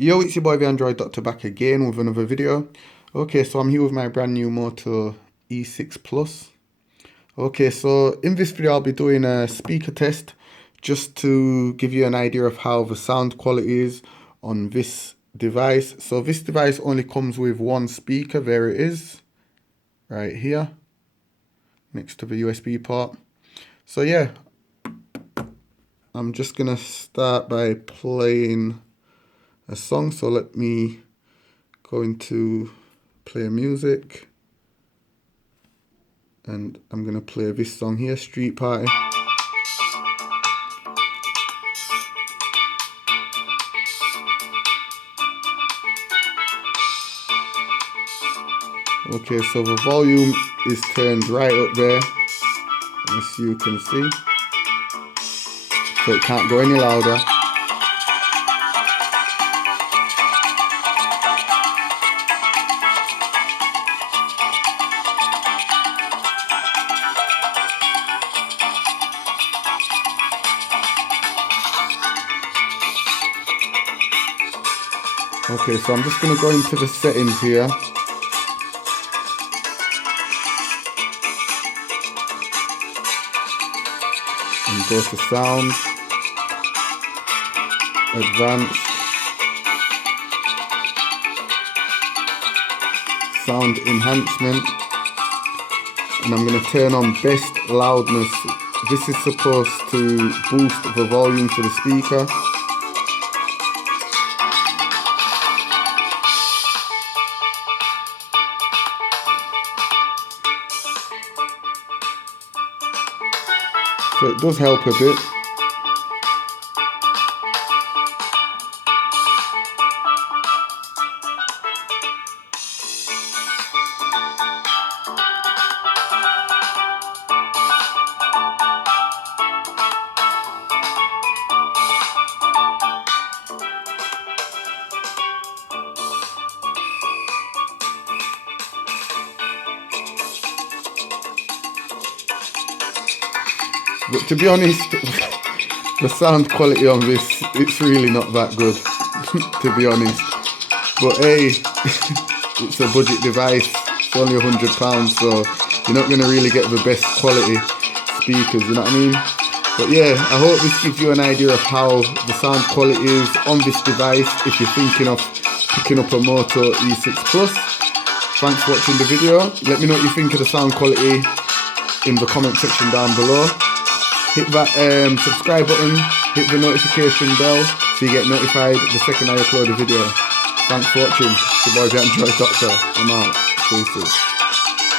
Yo, it's your boy the Android Doctor back again with another video. Okay, so I'm here with my brand new Moto E6 Plus. Okay, so in this video I'll be doing a speaker test just to give you an idea of how the sound quality is on this device. So this device only comes with one speaker, there it is, right here, next to the USB port. So yeah, I'm just gonna start by playing a song. So let me go into play music, and I'm gonna play this song here, Street Party. Okay, so the volume is turned right up there, as you can see, so it can't go any louder. Okay, so I'm just going to go into the settings here. And go to sound, advanced, sound enhancement, and I'm going to turn on best loudness. This is supposed to boost the volume for the speaker. So it does help a bit. But to be honest, the sound quality on this, it's really not that good, to be honest. But hey, it's a budget device, it's only £100, so you're not going to really get the best quality speakers, you know what I mean? But yeah, I hope this gives you an idea of how the sound quality is on this device if you're thinking of picking up a Moto E6 Plus. Thanks for watching the video. Let me know what you think of the sound quality in the comment section down below. Hit that subscribe button, hit the notification bell so you get notified the second I upload a video. Thanks for watching. It's your boy the Android Doctor. I'm out. Peace.